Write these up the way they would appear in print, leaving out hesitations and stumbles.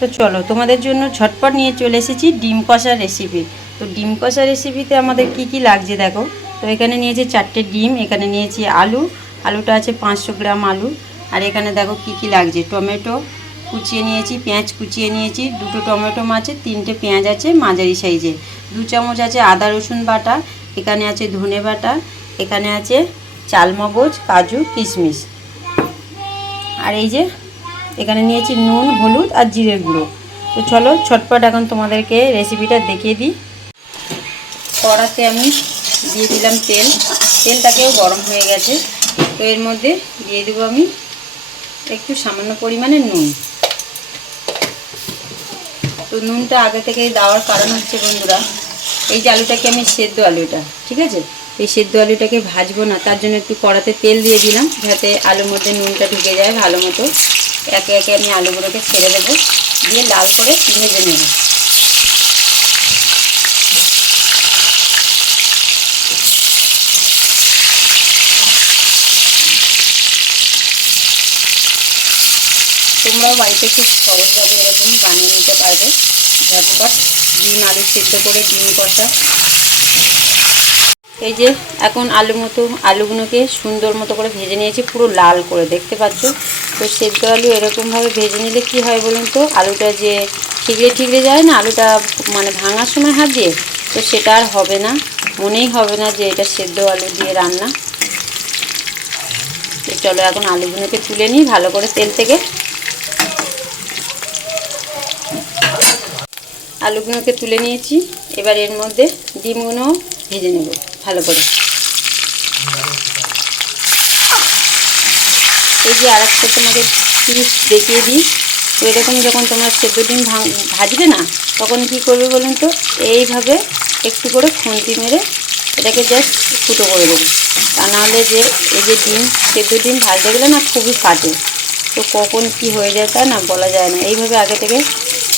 তো চলো তোমাদের জন্য ঝটপট নিয়ে চলে এসেছি ডিম কষার রেসিপি। তো ডিম কষা রেসিপিতে আমাদের কি কি লাগছে দেখো। তো এখানে নিয়েছি 4টে ডিম, এখানে নিয়েছি আলুটা আছে 500 গ্রাম আলু। আর এখানে দেখো কি কি লাগছে, টমেটো কুচিয়ে নিয়েছি, পেঁয়াজ কুচিয়ে নিয়েছি, 2টো টমেটো আছে, 3টে পেঁয়াজ আছে মাঝারি সাইজে, 2 চামচ আছে আদা রসুন বাটা, এখানে আছে ধনে বাটা, এখানে আছে চালমগজ, কাজু, কিশমিশ। আর এই যে এখানে নিয়েছি নুন, হলুদ আর জিরে গুঁড়ো। তো চলো ঝটপট এখন তোমাদেরকে রেসিপিটা দেখিয়ে দিই। কড়াতে আমি দিয়ে দিলাম তেলটাকেও গরম হয়ে গেছে। তো এর মধ্যে দিয়ে দেবো আমি একটু সামান্য পরিমাণে নুন। তো নুনটা আগে থেকে দেওয়ার কারণ হচ্ছে বন্ধুরা, এই যে আলুটাকে আমি সেদ্ধ আলুটা, ঠিক আছে, এই সেদ্ধ আলুটাকে ভাজবো না, তার জন্য একটু কড়াতে তেল দিয়ে দিলাম যাতে আলুর মধ্যে নুনটা ঢুকে যায় ভালো মতো। একে একে আমি আলুগুলোকে ছেড়ে দেবো, দিয়ে লাল করে ভেজে নেব। তোমরাও বাড়িতে খুব সহজভাবে এরকম বানিয়ে নিতে পারবে ঝটপট ডিম আলু সেদ্ধ করে ডিম কষা। এই যে এখন আলুগুলোকে সুন্দর মতো করে ভেজে নিয়েছি, পুরো লাল করে, দেখতে পাচ্ছ। তো সেদ্ধ আলু এরকমভাবে ভেজে নিলে কি হয় বলুন তো, আলুটা যে ঠিকরে যায় না, আলুটা মানে ভাঙার সময় হাত দিয়ে, তো সেটা আর হবে না, মনেই হবে না যে এটা সেদ্ধ আলু দিয়ে রান্না। তো চলো এখন আলুগুলোকে তুলে নিই ভালো করে তেল থেকে। আলুগুলোকে তুলে নিয়েছি, এবার এর মধ্যে ডিমগুলো ভেজে নেব ভালো করে। এই যে আর একটা তোমাকে টিপস দেখিয়ে দিই। তো এরকম যখন তোমরা সেদ্ধ ডিম ভাজবে না, তখন কি করবে বলুন তো, এইভাবে একটু করে খুন্তি মেরে এটাকে জাস্ট ফুটো করে দেবো। তা নাহলে যে এই যে সেদ্ধ ডিম ভাজতে গেলে না খুবই ফাটে, তো কখন কি হয়ে যায় তা না বলা যায় না। এইভাবে আগে থেকে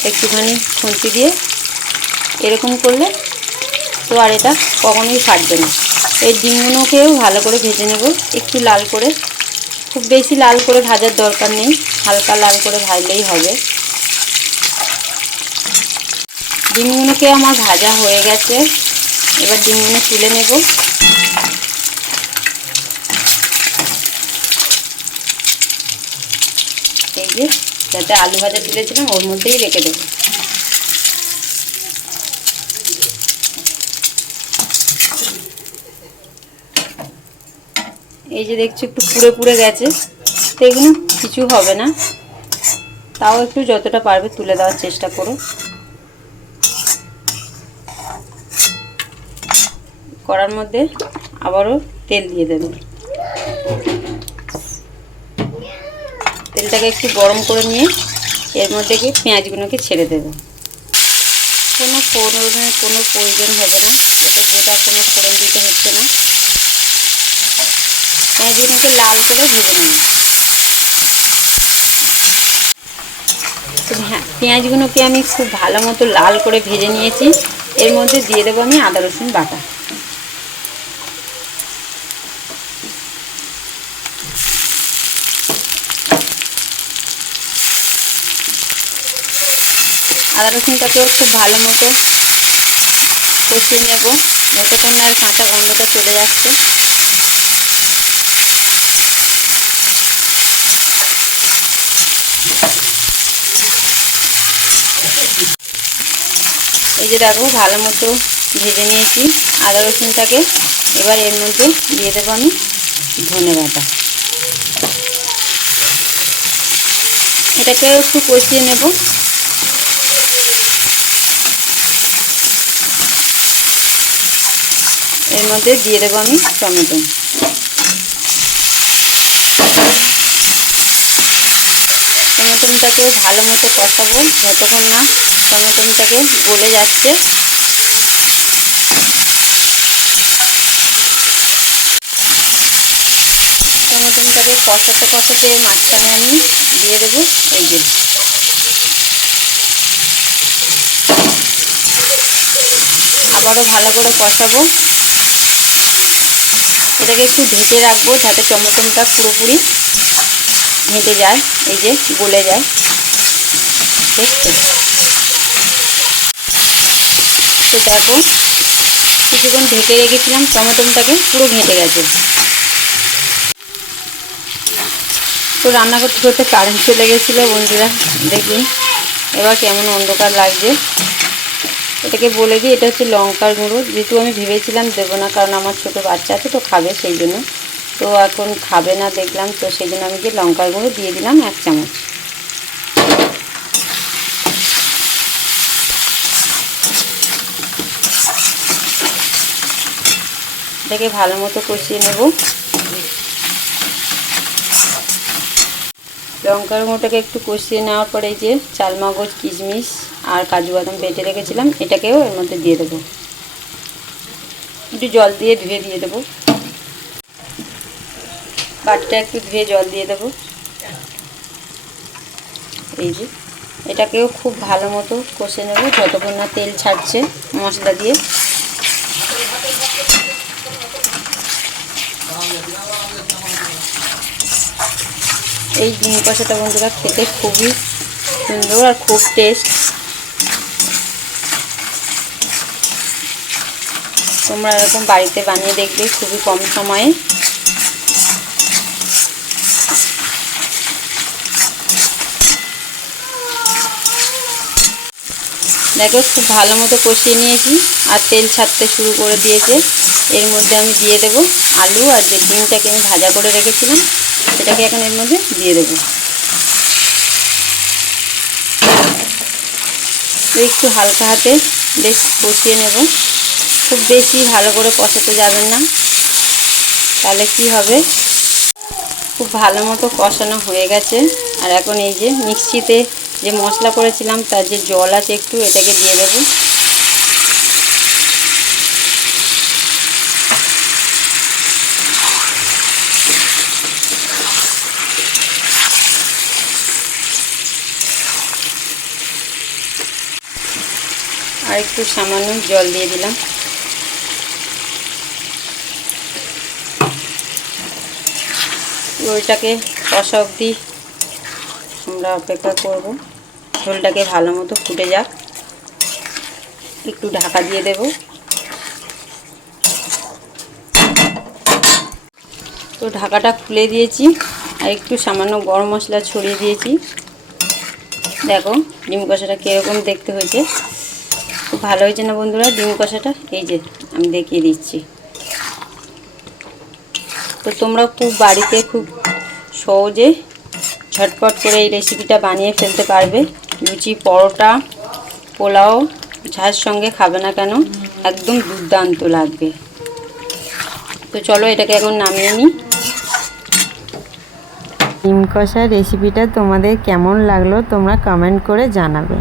একটুখানি খুন্তি দিয়ে এরকম করলে তো আর এটা কখনোই ফাটবে না। এই ডিমগুলোকেও ভালো করে ভেজে নেব একটু লাল করে, খুব বেশি লাল করে ভাজার দরকার নেই, হালকা লাল করে ভাজলেই হবে। ডিমগুলোকে আমার ভাজা হয়ে গেছে, এবার ডিমগুলো তুলে নেব। এই যে যাতে আলু ভাজা তুলেছিলাম ওর মধ্যেই রেখে দেবো। এই যে দেখছি একটু পুড়ে গেছে, তো এগুলো কিছু হবে না, তাও একটু যতটা পারবে তুলে দেওয়ার চেষ্টা করো। কড়ার মধ্যে আবারও তেল দিয়ে দেব, তেলটাকে একটু গরম করে নিয়ে এর মধ্যে পেঁয়াজগুলোকে ছেড়ে দেব। কোনো ফোড়নের কোনো প্রয়োজন হবে না, এটা গোটা কোনো ফোড়ন দিতে হচ্ছে না, পেঁয়াজগুলোকে লাল করে ভেজে নেব। হ্যাঁ, পেঁয়াজগুলোকে আমি খুব ভালো মতো লাল করে ভেজে নিয়েছি, এর মধ্যে দিয়ে দেবো আমি আদা রসুন বাটা। আদা রসুনটাকেও খুব ভালো মতো কষিয়ে নেব যতক্ষণ না কাঁচা গন্ধটা চলে যাচ্ছে। এই যে দেখো ভালো মতো ভেজে নিয়েছি আদা রসুনটাকে, এবার এর মধ্যে দিয়ে দেবো আমি ধনে বাটা। এটাকে একটু কষিয়ে নেব। এর মধ্যে দিয়ে দেবো আমি টমেটো। টমেটোটাকে ভালো মতো কষাবো যতক্ষণ না টমেটোটাকে গলে যাচ্ছে। টমেটোটাকে কষাতে মাঝখানে আমি দিয়ে দেবো এই যে আবারও ভালো করে কষাবো। এটাকে একটু ঢেকে রাখবো যাতে টমেটোটা পুরোপুরি হেঁটে যায়, এই যে গলে যায়। দেখছো? তো দেখো কিছুক্ষণ ঢেকে রেখেছিলাম, টমেটোটাকে পুরো ঘেঁটে গেছে। তো রান্না করতে করতে কারেন্ট চলে গেছিলো বন্ধুরা, দেখুন এবার কেমন অন্ধকার লাগছে। এটাকে বলে দিই, এটা হচ্ছে লঙ্কার গুঁড়ো। যেহেতু আমি ভেবেছিলাম দেবো না, কারণ আমার ছোটো বাচ্চা আছে তো খাবে, সেই জন্য। তো এখন খাবে না দেখলাম, তো সেই জন্য আমি গিয়ে লঙ্কার গুঁড়ো দিয়ে দিলাম 1 চামচ। এটাকে ভালো মতো কষিয়ে নেব। লঙ্কার গুঁড়োটাকে একটু কষিয়ে নেওয়ার পরে যে চালমগজ, কিশমিশ আর কাজু বাদাম বেটে রেখেছিলাম, এটাকেও এর মধ্যে দিয়ে দেবো। একটু জল দিয়ে ধুয়ে দিয়ে দেবো, বাটিটা একটু ধুয়ে জল দিয়ে দেবো। এই যে এটাকেও খুব ভালো মতো কষে নেব যতক্ষণ না তেল ছাড়ছে মশলা দিয়ে। এই ডিম কষাটা বন্ধুরা খেতে খুবই সুন্দর আর খুব টেস্ট। তোমরা এরকম বাড়িতে বানিয়ে দেখবে খুবই কম সময়ে। দেখো খুব ভালো মতো কষিয়ে নিয়েছি আর তেল ছাড়তে শুরু করে দিয়েছে। এর মধ্যে আমি দিয়ে দেব আলু আর যে ডিমটাকে আমি ভাজা করে রেখেছিলাম সেটাকে এখন এর মধ্যে দিয়ে দেব। একটু হালকা হাতে বেশ কষিয়ে নেব, খুব বেশি ভালো করে কষাতে যাবেন না, তাহলে কি হবে। খুব ভালো মতো কষানো হয়ে গেছে। আর এখন এই যে মিক্সিতে যে মশলা করেছিলাম তার যে জল আছে একটু, এটাকে দিয়ে দেব। আর একটু সামান্য জল দিয়ে দিলাম। ওইটাকে কষা অবধি আমরা অপেক্ষা করব, ঝোলটাকে ভালো মতো ফুটে যাক। একটু ঢাকা দিয়ে দেব। তো ঢাকাটা খুলে দিয়েছি আর একটু সামান্য গরম মশলা ছড়িয়ে দিয়েছি। দেখো ডিম কষাটা কীরকম দেখতে হয়েছে, খুব ভালো হয়েছে না বন্ধুরা ডিম কষাটা? এই যে আমি দেখিয়ে দিচ্ছি। তো তোমরা খুব বাড়িতে খুব সহজে ঝটপট করে এই রেসিপিটা বানিয়ে ফেলতে পারবে। লুচি, পরোটা, পোলাও যার সঙ্গে খাবে না কেন একদম দুর্দান্ত লাগবে। তো চলো এটাকে এখন নামিয়ে নিই। ডিম কষার রেসিপিটা তোমাদের কেমন লাগলো তোমরা কমেন্ট করে জানাবে।